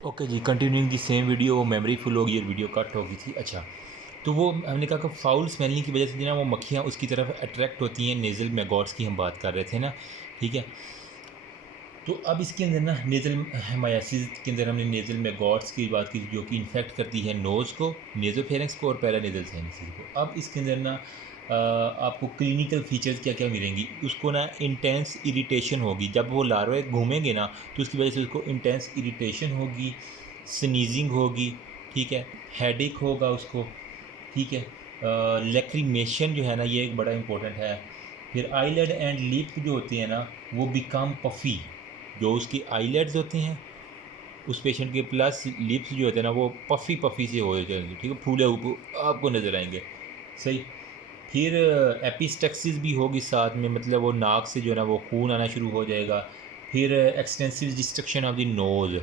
Okay जी, continuing the same video, वो memory full होगी और वीडियो कट हो गई थी। अच्छा, तो वो हमने कहा कि फाउल स्मेलिंग की वजह से जो ना वो मक्खियाँ उसकी तरफ अट्रैक्ट होती हैं। नेज़ल मैगॉट्स की हम बात कर रहे थे ना, ठीक है। तो अब इसके अंदर ना नेज़ल हेमायासिस के अंदर हमने नेज़ल मैगॉट्स की बात की जो कि इन्फेक्ट करती है नोज़ को, नेज़ोफेरेंक्स को और पैरानेज़ल साइनसेस को। अब इसके अंदर ना आपको क्लिनिकल फीचर्स क्या-क्या मिलेंगी, उसको ना इंटेंस इरिटेशन होगी। जब वो लार्वे घूमेंगे ना तो उसकी वजह से उसको इंटेंस इरिटेशन होगी, स्नीज़िंग होगी, ठीक है, हेडेक होगा उसको, ठीक है। लैक्रिमेशन जो है ना ये एक बड़ा इंपॉर्टेंट है। फिर आईलेड एंड लिप जो होते हैं ना वो बिकम पफ़ी, जो उसकी आईलेड्स होते हैं उस पेशेंट के प्लस लिप्स जो होते हैं ना वो पफ़ी पफ़ी से हो जाएंगे, ठीक है, फूले आपको नज़र आएंगे। सही। फिर एपिस्टेक्सिस भी होगी साथ में, मतलब वो नाक से जो है ना वो खून आना शुरू हो जाएगा। फिर extensive destruction of the nose,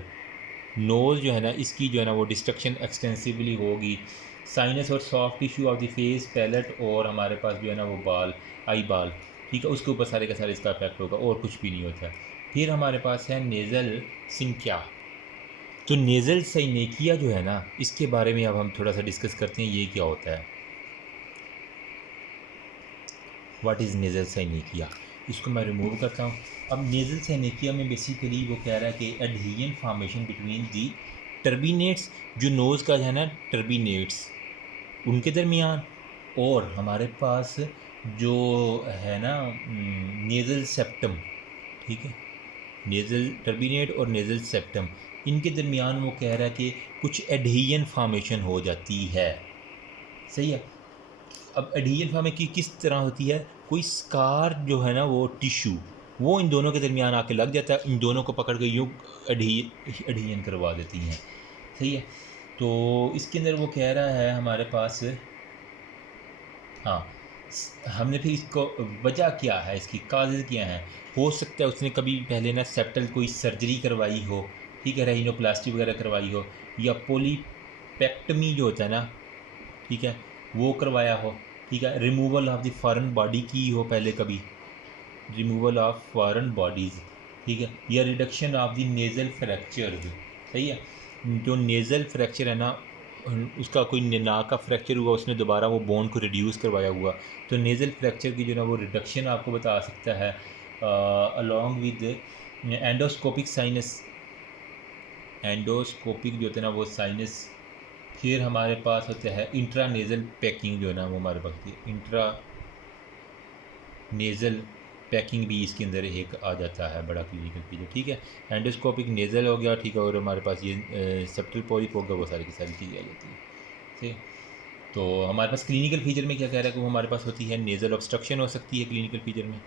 nose जो है ना इसकी जो है ना वो डिस्ट्रक्शन एक्सटेंसिवली होगी। साइनस और soft tissue of the face, palate और हमारे पास जो है ना वो बाल, आई बाल, ठीक है, उसके ऊपर सारे का सारे इसका इफेक्ट होगा और कुछ भी नहीं होता है। फिर हमारे पास है नेज़ल सिंक्या। तो नेज़ल साइनेकिया जो है ना इसके बारे में अब हम थोड़ा सा डिस्कस करते हैं, ये क्या होता है। What is nasal synechia. इसको मैं रिमूव करता हूँ। अब नेज़ल साइनेकिया में बेसिकली वो कह रहा है कि एडहेरियन फॉर्मेशन बिटवीन दी टर्बिनेट्स, जो नोज़ का है ना टर्बिनेट्स उनके दरमियान, और हमारे पास जो है ना नेज़ल सेप्टम, ठीक है, नेज़ल टर्बिनेट और नेज़ल सेप्टम इनके दरमियान वो कह रहा है कि कुछ एडहेरियन फॉर्मेशन हो जाती है। सही है। अब एडहेरियन फॉर्मेशन की किस तरह होती है, कोई स्कार जो है ना वो टिश्यू वो इन दोनों के दरमियान आके लग जाता है, इन दोनों को पकड़ के यूँ एडहेरियन करवा देती हैं। सही है। तो इसके अंदर वो कह रहा है हमारे पास, हाँ, हमने फिर इसको वजह क्या है, इसकी काजेज़ क्या हैं। हो सकता है उसने कभी पहले ना सेप्टल कोई सर्जरी करवाई हो, ठीक है, रेनिनोप्लास्टी वगैरह करवाई हो, या पोलीपेक्टमी जो होता है ना, ठीक है, वो करवाया हो, ठीक है, removal of the foreign body की हो पहले कभी, रिमूवल ऑफ फॉरेन बॉडीज़, ठीक है, या reduction of the nasal fractures. सही है। जो नेज़ल फ्रैक्चर है ना उसका कोई नाक का फ्रैक्चर हुआ, उसने दोबारा वो बोन को रिड्यूस करवाया हुआ, तो नेज़ल फ्रैक्चर की जो ना वो रिडक्शन आपको बता सकता है, along with endoscopic sinus, endoscopic जो होते हैं ना वो साइनस। फिर हमारे पास होता है इंट्रा नेज़ल पैकिंग, जो है ना वो हमारे पास होती है इंट्रा नेज़ल पैकिंग, भी इसके अंदर एक आ जाता है बड़ा क्लिनिकल फीचर, ठीक है। एंडोस्कोपिक नेज़ल हो गया, ठीक है, और हमारे पास ये सेप्टल पॉलिप हो गया, वो सारी की सारी चीज़ें आ जाती हैं। ठीक है। तो हमारे पास क्लिनिकल फीचर में क्या कह रहा है कि वो हमारे पास होती है नेज़ल ऑब्स्ट्रक्शन हो सकती है, क्लिनिकल फीचर में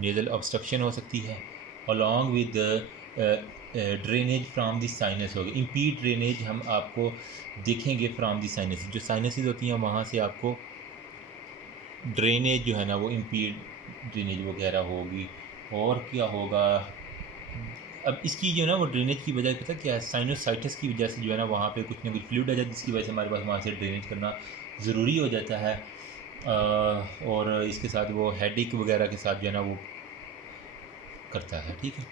नेज़ल ऑब्स्ट्रक्शन हो सकती है, along with drainage from the sinus होगी, इम्पीड ड्रेनेज हम आपको देखेंगे फ्राम द साइनस, जो साइनसेस होती हैं वहाँ से आपको ड्रेनेज जो है ना वो इम्पीड ड्रेनेज वगैरह होगी। और क्या होगा, अब इसकी जो है ना वो ड्रेनेज की वजह पता क्या है, साइनोसाइटिस की वजह से जो है ना वहाँ पे कुछ ना कुछ फ्लूइड आ जाता है, जिसकी वजह से हमारे पास वहाँ से ड्रेनेज करना ज़रूरी हो जाता है। और इसके साथ वो हेडेक वगैरह के साथ जो है ना वो करता है, ठीक है।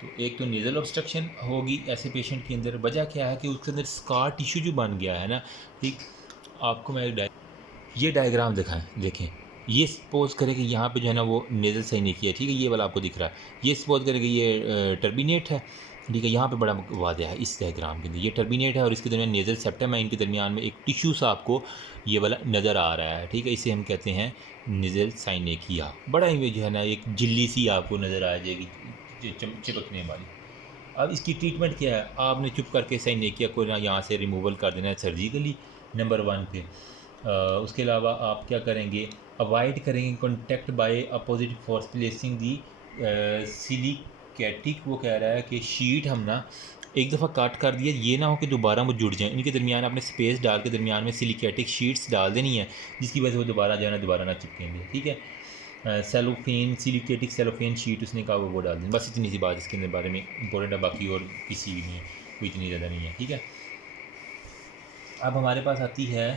तो एक तो नेज़ल ऑब्स्ट्रक्शन होगी ऐसे पेशेंट के अंदर, वजह क्या है कि उसके अंदर स्कार टिश्यू जो बन गया है ना, ठीक। आपको मैं ये डायग्राम दिखाएं, देखें, ये सपोज करें कि यहाँ पे जो है ना वो नेज़ल सही नहीं किया, ठीक है, ये वाला आपको दिख रहा है। ये सपोज करें कि ये टर्बिनेट है, ठीक है, यहाँ पे बड़ा वादे है इस डायग्राम के अंदर, ये टर्बिनेट है और इसके दरमियान नेज़ल सेप्टम है, इनके दरमियान में एक टिश्यू सा आपको ये वाला नज़र आ रहा है, ठीक है, इसे हम कहते हैं नेज़ल साइनेकिया। बड़ा ही जो है ना एक झिल्ली सी आपको नज़र आ जाएगी, चिपकने वाली। अब इसकी ट्रीटमेंट क्या है, आपने चुप करके साइनेकिया को ना यहाँ से रिमूवल कर देना है सर्जिकली, नंबर वन पे। उसके अलावा आप क्या करेंगे, अवॉइड करेंगे contact by opposite force placing the silastic, वो कह रहा है कि शीट हम ना एक दफ़ा काट कर दिया, ये ना हो कि दोबारा वो जुड़ जाएं, इनके दरमियान आपने स्पेस डाल के दरमियान में सिलिकैटिक शीट्स डाल देनी है, जिसकी वजह से वो दोबारा जो है ना दोबारा ना चिपकेंगे, ठीक है। सेलोफेन सिलिकेटिक सेलोफेन शीट उसने कहा वो डाल दें, बस इतनी सी बात इसके अंदर बारे में इंपॉर्टेंट है, बाकी और किसी भी नहीं है, कोई इतनी ज़्यादा नहीं है, ठीक है। अब हमारे पास आती है,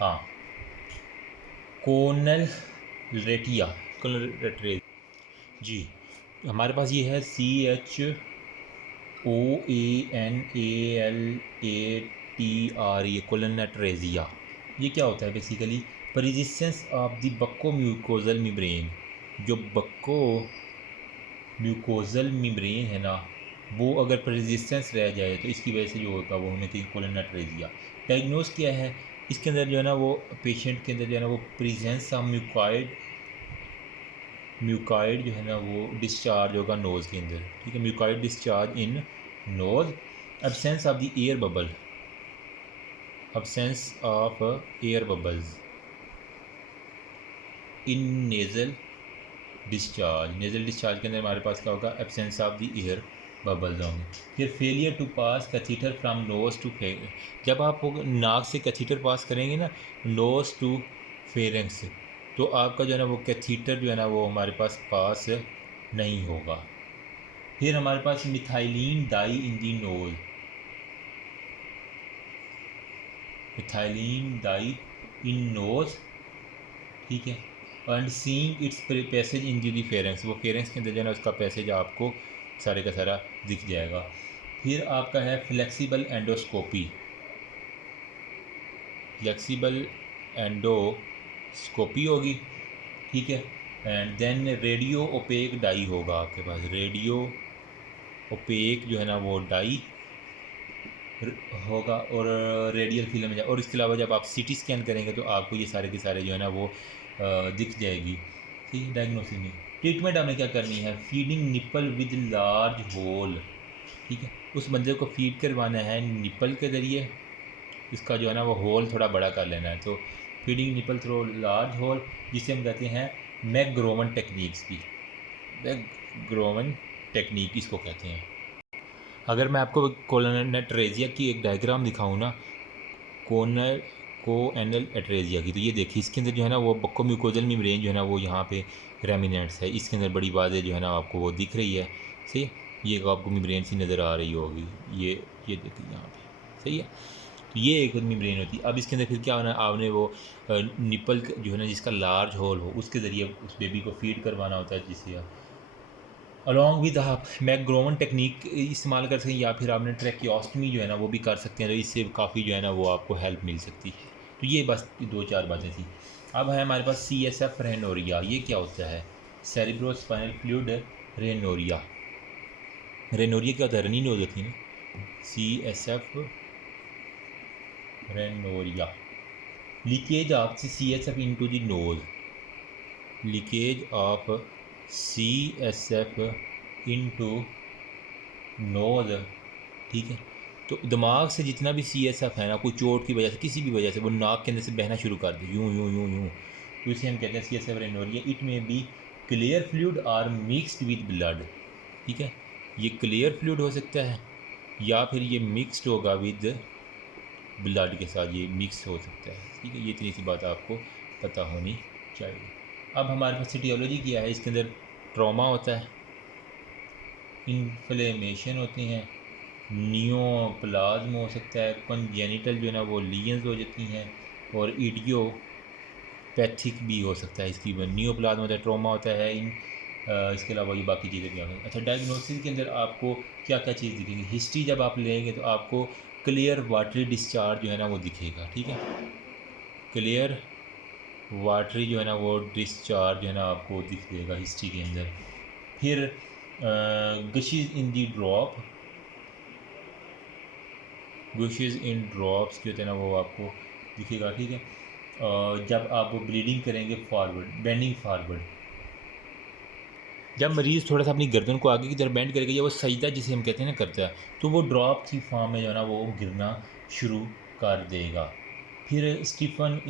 हाँ, कोनल रेटिया, कोनल रेटिया, जी, हमारे पास ये है CHOANALATRE, ये कोलोनेट्रेजिया। ये क्या होता है basically? Persistence of the बक्को mucosal membrane. जो बक्को म्यूकोजल मेम्ब्रेन है ना, वो अगर परसिस्टेंस रह जाए तो इसकी वजह से जो होगा वो हमें कहीं कोलोनेट्रेजिया। डायग्नोज क्या है इसके अंदर जो है ना, वो पेशेंट के अंदर जो है ना वो प्रेजेंस ऑफ म्यूकाइड जो है ना वो डिस्चार्ज होगा नोज़ के अंदर, ठीक है। Mucoid discharge in nose, absence of the air bubble, absence of air bubbles in nasal discharge. Nasal discharge के अंदर हमारे पास क्या होगा? Absence of the air bubbles होंगे। फिर failure to pass catheter from nose to जब आप नाक से कैथीटर पास करेंगे ना नोज टू फेरेंक्स, तो आपका जो है ना वो कैथीटर जो है ना वो हमारे पास नहीं होगा। फिर हमारे पास methylene dye in the nose, methylene dye in nose, ठीक है। And seeing its passage in the pharynx, वो फेरेंक्स के अंदर जो है ना उसका पैसेज आपको सारे का सारा दिख जाएगा। फिर आपका है फ्लेक्सिबल एंडोस्कोपी, फ्लेक्सिबल एंडोस्कोपी होगी, ठीक है। And then radio opaque dye होगा आपके पास, रेडियो ओपेक जो है ना वो डाई होगा, और रेडियल फिल्म है। और इसके अलावा जब आप सीटी स्कैन करेंगे तो आपको ये सारे के सारे जो है ना वो दिख जाएगी, ठीक है। डायग्नोसिस में ट्रीटमेंट हमें क्या करनी है? Feeding nipple with large whole, ठीक है। उस बंदे को फीड करवाना है निपल के ज़रिए, इसका जो है ना वो होल थोड़ा बड़ा कर लेना है। तो feeding nipple through large hole, जिसे हम कहते हैं मैकग्रोवन टेक्निक्स की, मैकग्रोवन टेक्निक इसको कहते हैं। अगर मैं आपको कोलोनेट्रेजिया की एक डायग्राम दिखाऊं ना, कोनर को एनल एट्रेजिया की, तो ये देखिए इसके अंदर जो है ना वो बक्को म्यूकोजल मेम्ब्रेन जो है ना वो यहाँ पे रेमिनेंट्स है, इसके अंदर बड़ी बातें जो है ना आपको वो दिख रही है, सही है। ये आपको मेम्ब्रेन सी नज़र आ रही होगी, ये देखिए यहाँ पे, सही है। तो ये एक मेम्ब्रेन होती है। अब इसके अंदर फिर क्या होना है, आपने वो निपल जो है ना जिसका लार्ज होल हो उसके ज़रिए उस बेबी को फीड करवाना होता है, जिससे आप अलॉन्ग विद आप मैकग्रोवन टेक्निक इस्तेमाल कर सकते हैं, या फिर आपने ट्रैकियोस्टमी जो है ना वो भी कर सकते हैं, तो इससे काफ़ी जो है ना वो आपको हेल्प मिल सकती है। तो ये बस दो चार बातें थी। अब है हमारे पास CSF रेनोरिया। ये क्या होता है? Cerebro spinal fluid rhinorrhoea. Rhinorrhoea क्या होता है? रनी नोज होती है ना। CSF rhinorrhoea, leakage of CSF into the nose, leakage of CSF into nose, ठीक है। तो दिमाग से जितना भी CSF है ना, कोई चोट की वजह से किसी भी वजह से वो नाक के अंदर से बहना शुरू कर दे, यूँ यूँ यूँ यूँ, तो इसे हम कहते हैं CSF rhinorrhoea. It may be clear fluid or mixed with blood, ठीक है। ये क्लियर फ्लूइड हो सकता है या फिर ये मिक्सड होगा विद ब्लड के साथ, ये मिक्स हो सकता है, ठीक है। ये इतनी सी बात आपको पता होनी चाहिए। अब हमारे पास सिटियोलॉजी क्या है? इसके अंदर ट्रॉमा होता है, इन्फ्लेमेशन होती हैं, नियोप्लाज्म हो सकता है, कंजेनिटल जो है ना वो लीजन्स हो जाती हैं, और इडियोपैथिक भी हो सकता है। इसकी नियोप्लाज्म होता है, ट्रॉमा होता है, इसके अलावा ये बाकी चीज़ें भी होंगी। अच्छा, डायग्नोसिस के अंदर आपको क्या क्या चीज़ दिखेगी? हिस्ट्री जब आप लेंगे तो आपको क्लियर वाटरी डिस्चार्ज जो है ना वो दिखेगा, ठीक है। क्लियर वाटरी जो है ना वो डिस्चार्ज जो है ना आपको दिख जाएगा हिस्ट्री के अंदर। फिर गशेज इन दी ड्रॉप, गुशेज इन ड्रॉप्स जो होते हैं ना वो आपको दिखेगा, ठीक है। जब आप वो ब्लीडिंग करेंगे फॉरवर्ड, बेंडिंग फॉरवर्ड, जब मरीज़ थोड़ा सा अपनी गर्दन को आगे की तरफ बेंड करेगा या वो सजदा जिसे हम कहते हैं ना करता है, तो वो ड्रॉप की फॉर्म में जो है ना वो गिरना शुरू कर देगा। फिर स्टीफन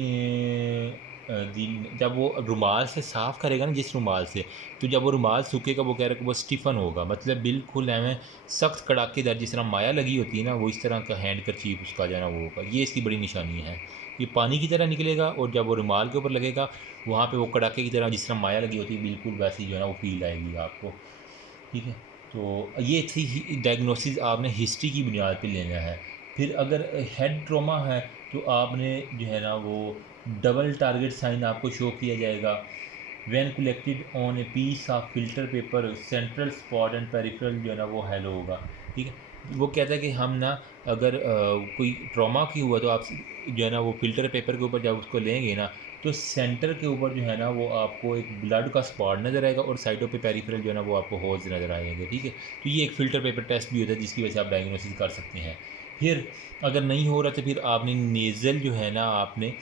जब वो रुमाल से साफ़ करेगा ना, जिस रुमाल से, तो जब वो रुमाल सूखेगा वो कह रहा है कि वो स्टीफन होगा, मतलब बिल्कुल हमें सख्त कड़ाकेदार, जिस तरह माया लगी होती है ना वो इस तरह का हैंड करचीफ उसका जो है ना वो होगा। ये इसकी बड़ी निशानी है। ये पानी की तरह निकलेगा और जब वो रुमाल के ऊपर लगेगा वहाँ पे वो कड़ाके की तरह जिस तरह माया लगी होती है बिल्कुल वैसी जो है ना वो फील आएगी आपको, ठीक है। तो ये थी डायग्नोसिस, आपने हिस्ट्री की बुनियाद पे लेना है। फिर अगर हेड ट्रॉमा है तो आपने जो है ना वो डबल टारगेट साइन आपको शो किया जाएगा, when collected on a piece of filter paper central spot and peripheral जो है ना वो हेलो होगा, ठीक है। वो कहता है कि हम ना अगर कोई ट्रॉमा की हुआ तो आप जो है ना वो फिल्टर पेपर के ऊपर जब उसको लेंगे ना तो सेंटर के ऊपर जो है ना वो आपको एक ब्लड का स्पॉट नज़र आएगा और साइडों पे पेरिफेरल जो है ना वो आपको होल्स नज़र आएंगे, ठीक है। तो ये एक फ़िल्टर पेपर टेस्ट भी होता है जिसकी वजह से आप डायग्नोसिस कर सकते हैं। फिर अगर नहीं हो रहा तो फिर आपने नेज़ल जो है ना आपने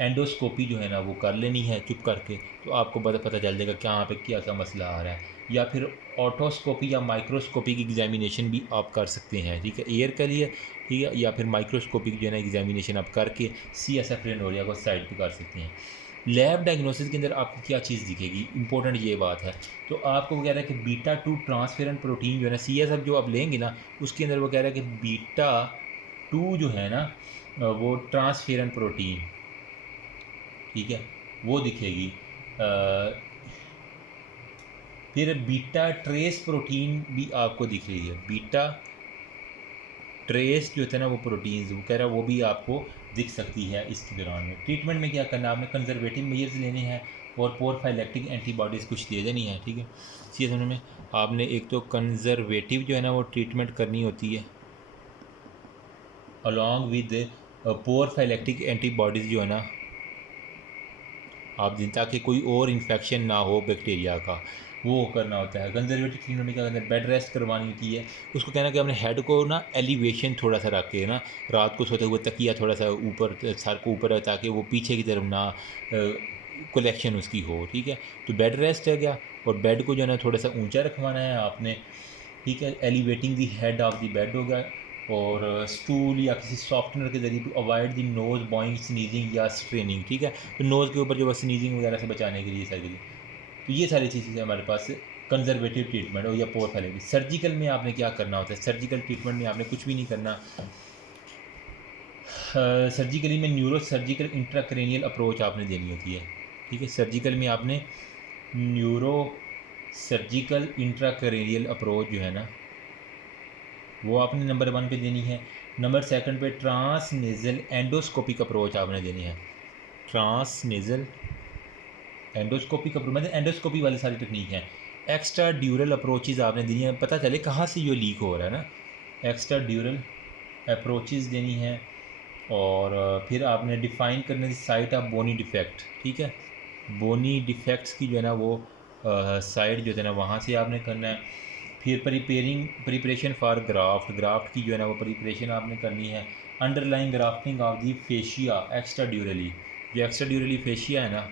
एंडोस्कोपी जो है ना वो कर लेनी है चुप करके, तो आपको पता चल जाएगा क्या यहाँ पे क्या क्या मसला आ रहा है। या फिर ऑटोस्कोपी या माइक्रोस्कोपी की एग्जामिनेशन भी आप कर सकते हैं, ठीक है, एयर के लिए, ठीक है। या फिर माइक्रोस्कोपिक जो है ना एग्जामिनेशन आप करके CSF रेनोरिया को साइड पे कर सकते हैं। लैब डायग्नोसिस के अंदर आपको क्या चीज़ दिखेगी, इंपॉर्टेंट ये बात है। तो आपको वो कह रहा है कि बीटा 2 ट्रांसफेरन प्रोटीन जो है ना CSF जो आप लेंगे ना उसके अंदर वो कह रहा है कि बीटा 2 जो है ना वो ट्रांसफेरन प्रोटीन, ठीक है, वो दिखेगी। फिर बीटा ट्रेस प्रोटीन भी आपको दिख रही है, बीटा ट्रेस जो होता है ना वो प्रोटीन्स वो कह रहा है वो भी आपको दिख सकती है इसके दौरान में। ट्रीटमेंट में क्या करना है, आपने कंजर्वेटिव मेजर्स लेने हैं और पोरफाइलेक्टिक एंटीबॉडीज़ कुछ दे देनी है, ठीक है। इसी समझ में आपने एक तो कंजर्वेटिव जो है ना वो ट्रीटमेंट करनी होती है अलॉन्ग विद पोरफाइलेक्टिक एंटीबॉडीज़ जो है ना आप दिन ताकि कोई और इन्फेक्शन ना हो बैक्टीरिया का, वो करना होता है। कंजर्वेटिव ट्रीटमेंट में क्या करना है, बेड रेस्ट करवानी होती है। उसको कहना कि अपने हेड को ना एलिवेशन थोड़ा सा रख के ना रात को सोते हुए तकिया थोड़ा सा ऊपर सर को ऊपर है ताकि वो पीछे की तरफ ना कलेक्शन उसकी हो, ठीक है। तो बेड रेस्ट है क्या, और बेड को जो है ना थोड़ा सा ऊंचा रखवाना है आपने, ठीक है। Elevating the head of the bed होगा और स्टूल या किसी सॉफ्टनर के ज़रिए to avoid the nose blowing sneezing या स्ट्रेनिंग, ठीक है। तो नोज़ के ऊपर जो बस स्नीजिंग वगैरह से बचाने के लिए सारी चीज़ें, तो ये सारी चीज़ें हमारे पास कंजर्वेटिव ट्रीटमेंट हो या पोरफाइलेटिव। सर्जिकल में आपने क्या करना होता है, सर्जिकल ट्रीटमेंट में आपने कुछ भी नहीं करना। सर्जिकली में न्यूरो सर्जिकल इंट्राक्रेनियल अप्रोच आपने देनी होती है, ठीक है। सर्जिकल में आपने न्यूरो सर्जिकल इंट्राक्रेनियल अप्रोच जो है ना वो आपने नंबर 1 पे देनी है। नंबर 2 पे ट्रांस नेज़ल एंडोस्कोपिक अप्रोच आपने देनी है। ट्रांस नेज़ल एंडोस्कोपिक अप्रोच मतलब एंडोस्कोपी वाली सारी टेक्निक हैं। एक्स्ट्रा ड्यूरल अप्रोचेज़ आपने देनी है, पता चले कहाँ से ये लीक हो रहा है ना। एक्स्ट्रा ड्यूरल अप्रोचेज़ देनी है और फिर आपने डिफ़ाइन करने की साइट ऑफ बोनी डिफेक्ट, ठीक है। बोनी डिफेक्ट्स की जो है ना वो साइड जो है ना वहाँ से आपने करना है। फिर प्रिपरेशन फॉर ग्राफ्ट, ग्राफ्ट की जो है ना वो प्रिपरेशन आपने करनी है। Underline grafting of the fascia extra durally, जो एक्स्ट्रा ड्यूरली फेशिया है ना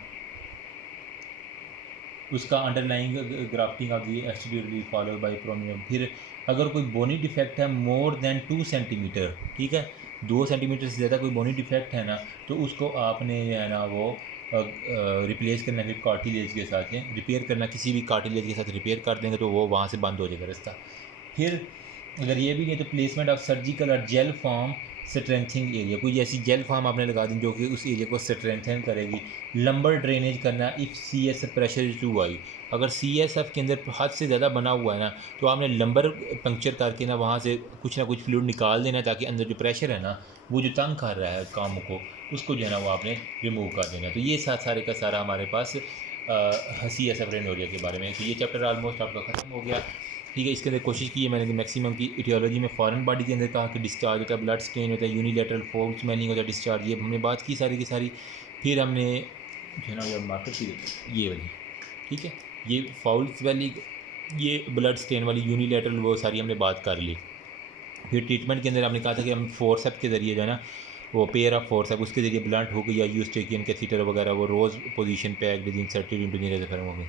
उसका underlying grafting of the extra durally followed by premium. फिर अगर कोई बोनी डिफेक्ट है मोर देन 2 सेंटीमीटर, ठीक है, 2 सेंटीमीटर से ज़्यादा कोई बोनी डिफेक्ट है ना तो उसको आपने जो है ना वो रिप्लेस करना फिर कार्टिलेज के साथ है, रिपेयर करना, किसी भी कार्टिलेज के साथ रिपेयर कर देंगे तो वो वहाँ से बंद हो जाएगा रास्ता। फिर अगर ये भी नहीं तो प्लेसमेंट ऑफ सर्जिकल और जेल फॉर्म स्ट्रेंथिंग एरिया, कोई ऐसी जेल फॉर्म आपने लगा दी जो कि उस एरिया को स्ट्रेंथन करेगी। लंबर ड्रेनेज करना if CSF pressure is too high, अगर CSF के अंदर हद से ज़्यादा बना हुआ है ना तो आपने लंबर पंक्चर करके ना वहाँ से कुछ ना कुछ फ्लूइड निकाल देना ताकि अंदर जो प्रेशर है ना वो जो तंग कर रहा है काम को उसको जो है ना वो आपने रिमूव कर देना। तो ये सारे का सारा हमारे पास CSF रेनोरिया के बारे में। तो ये चैप्टर ऑलमोस्ट आपका ख़त्म हो गया, ठीक है। इसके अंदर कोशिश की है मैंने कि मैक्सिमम की इटियोलॉजी में फॉरेन बॉडी के अंदर कहा कि डिस्चार्ज होता है, ब्लड स्टेन होता है, यूनिलेटरल फोर्म स्मेलिंग होता है, डिस्चार्ज, ये हमने बात की सारी की सारी। फिर हमने जो है ना ये मार्कर की ये वाली, ठीक है, ये फाउल्स वाली, ये ब्लड स्टेन वाली यूनिलेटरल वो सारी हमने बात कर ली। फिर ट्रीटमेंट के अंदर हमने कहा था कि हम फोर्सेप के ज़रिए जो है ना वो पेयर ऑफ फोर्सेप उसके ज़रिए ब्लंट हो गई या यूस्टेकियन कैथीटर वगैरह वो रोज़ पोजीशन पे एक्ट इंसर्टेड इंटू द नेज़ोफेरम हो गई।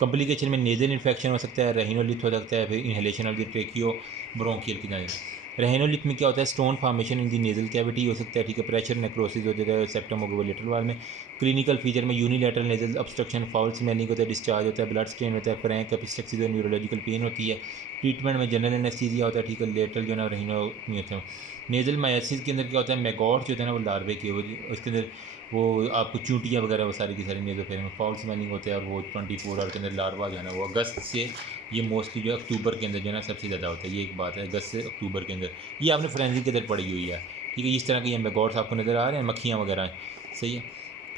कॉम्प्लिकेशन में नेज़ल इन्फेक्शन हो सकता है, रेहिनोलिथ हो सकता है, फिर इन्हेलेशन ऑफ द ट्रेकियो ब्रोंकियल की जाए। रेहिनोलिथ में क्या होता है, स्टोन फॉर्मेशन इन दी नेज़ल कैविटी हो सकता है, ठीक है, प्रेशर नेक्रोसिस हो जाता है सेप्टम हो गया लेटरल वाल में। क्लिनिकल फीचर में unilateral nasal obstruction, foul smelling होता है, डिस्चार्ज होता है, ब्लड स्टेन होता है, फ्रैंक एपिस्टेक्सिस और न्यूरोलॉजिकल पेन होती है। ट्रीटमेंट में जनरल एनेस्थीसिया होता है, ठीक है, लेटरल जो है ना रेहिनो नहीं होता है। नेज़ल मायासिस के अंदर क्या होता है, मैगॉट जो होता है ना वो लार्वे के, वो उसके अंदर वो आपको चूंटियाँ वगैरह वो सारी की सारी नेज़ोफेरम में फॉल स्मेलिंग होते हैं और वो 24 आवर के अंदर लार्वा जो है ना वो अगस्त से, ये मोस्टली जो है अक्टूबर के अंदर जो है ना सबसे ज़्यादा होता है, ये एक बात है, अगस्त से अक्टूबर के अंदर। ये आपने फ्रेंजिक के अंदर पड़ी हुई है, ठीक है। इस तरह के ये मैगॉट्स आपको नज़र आ रहे हैं, मक्खियाँ वगैरह, सही है।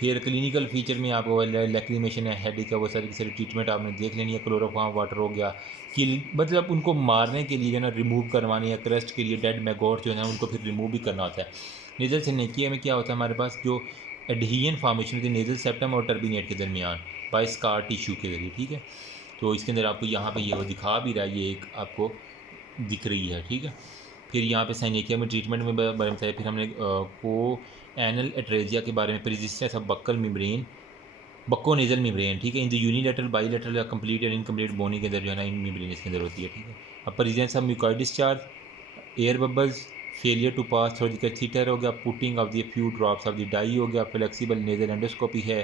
फिर क्लिनिकल फीचर में आपको लैक्रीमेशन है, हेडेक है, वो सारी की सारी ट्रीटमेंट आपने देख लेनी है। क्लोरोफॉर्म वाटर हो गया, किल मतलब उनको मारने के लिए जो है ना रिमूव करवानी है, क्रस्ट के लिए डेड मैगोट जो है ना उनको फिर रिमूव भी करना होता है। नेज़ल सिनेकिया में क्या होता है हमारे पास, जो एडहियन फॉर्मेशन होती है नेज़ल सेप्टम और टर्बिनेट के दरमियान बाय स्कार टिश्यू के ज़रिए, ठीक है। तो इसके अंदर आपको यहाँ पे ये वो दिखा भी रहा है, ये एक आपको दिख रही है, ठीक है। फिर यहाँ पे साइनेकिया में ट्रीटमेंट में बारे में बताया। फिर हमने को एनल एट्रेजिया के बारे में, persistence of buckle membrane, बक्को nasal membrane, ठीक है, इन द यूनिलैटरल बाईलैटरल या कंप्लीट या इनकम्प्लीट बोनी के अंदर जो है ना इन मेम्ब्रेन इसके अंदर होती है, ठीक है। अब presence of mucoid discharge, air bubbles, failure to pass surgical catheter हो गया, putting of the few drops of the dye हो गया, फ्लेक्सिबल नेजल एंडोस्कोपी है।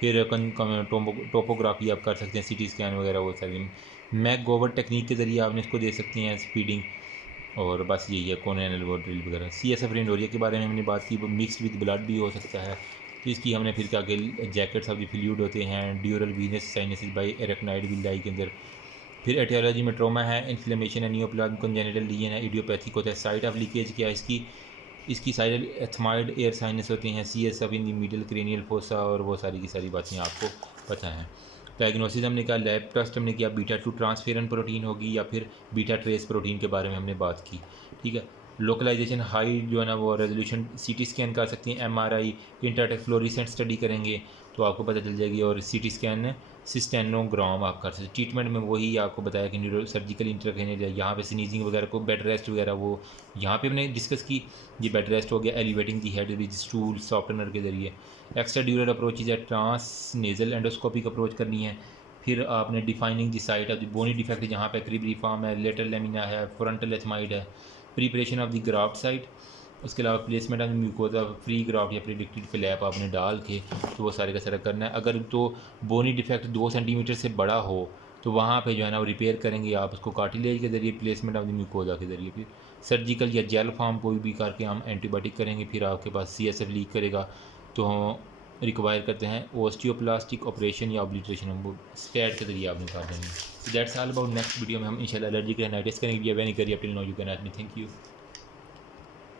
फिर टोपोग्राफी आप कर सकते हैं, सीटी स्कैन वगैरह वो सारी। मैक गोवर टेक्निक के ज़रिए आपने इसको दे सकते हैं स्पीडिंग। और बस यही है कॉर्नियल वो ड्रिल वगैरह। CSF रेंडोरिया के बारे में हमने बात की, वो मिक्सड विद ब्लड भी हो सकता है। तो इसकी हमने फिर क्या कि जैकेट्स ऑफ द फ्लूइड होते हैं, ड्यूरल Venus sinuses by arachnid villi के अंदर। फिर एटियोलॉजी में ट्रोमा है, इन्फ्लेमेशन है, नियोप्लाज्म कंजेनिटल लीजन है, इडियोपैथिक होता है। साइट ऑफ लीकेज क्या है इसकी साइड एथमाइड एयर साइनस होते हैं, CSF in the middle cranial fossa, और वो सारी की सारी बातें आपको पता हैं। डायग्नोसिस हमने कहा, लैब टेस्ट हमने किया, बीटा 2 ट्रांसफेरन प्रोटीन होगी या फिर बीटा ट्रेस प्रोटीन के बारे में हमने बात की, ठीक है। लोकलाइजेशन हाई जो है ना वो रेजोल्यूशन CT स्कैन कर सकती हैं, MRI इंटरटेक फ्लोरिसेंट स्टडी करेंगे तो आपको पता चल जाएगी। और CT स्कैन सिस्टेनोग्राम आप कर सकते हैं। ट्रीटमेंट में वही आपको बताया कि न्यूरो सर्जिकल इंटरवेंशन है, यहाँ पे स्नीजिंग वगैरह को, बेड रेस्ट वगैरह वो यहाँ पे हमने डिस्कस की। ये बेड रेस्ट हो गया, elevating the head with stool softener के जरिए। एक्स्ट्रा ड्यूरल अप्रोच है, ट्रांस नेजल एंडोस्कोपिक अप्रोच करनी है। फिर आपने defining the site of the bony defect, जहाँ पे क्रिबरी फॉर्म है, लेटरल लेमिना है, फ्रंटल एथमाइड है। Preparation of the graft site, उसके अलावा placement of mucosa free graft या प्रिडिक्टेड फ्लैप आपने डाल के तो वो सारे का सारा करना है। अगर तो बोनी डिफेक्ट 2 सेंटीमीटर से बड़ा हो तो वहाँ पे जो है ना वो रिपेयर करेंगे आप उसको कार्टिलेज के ज़रिए, प्लेसमेंट ऑफ द म्यूकोजा के ज़रिए। फिर सर्जिकल या जेल फॉर्म कोई भी करके हम एंटीबायोटिक करेंगे। फिर आपके पास CSF लीक करेगा तो हम रिक्वायर करते हैं ओस्टियोप्लास्टिक ऑपरेशन या ऑब्लिट्रेशन, हम स्टैट के ज़रिए आपने कर देंगे। That's all about. Next video में हम इंशाल्लाह एलर्जी के राइनाइटिस करेंगे या वेनी करिए till now you can at me. Thank you.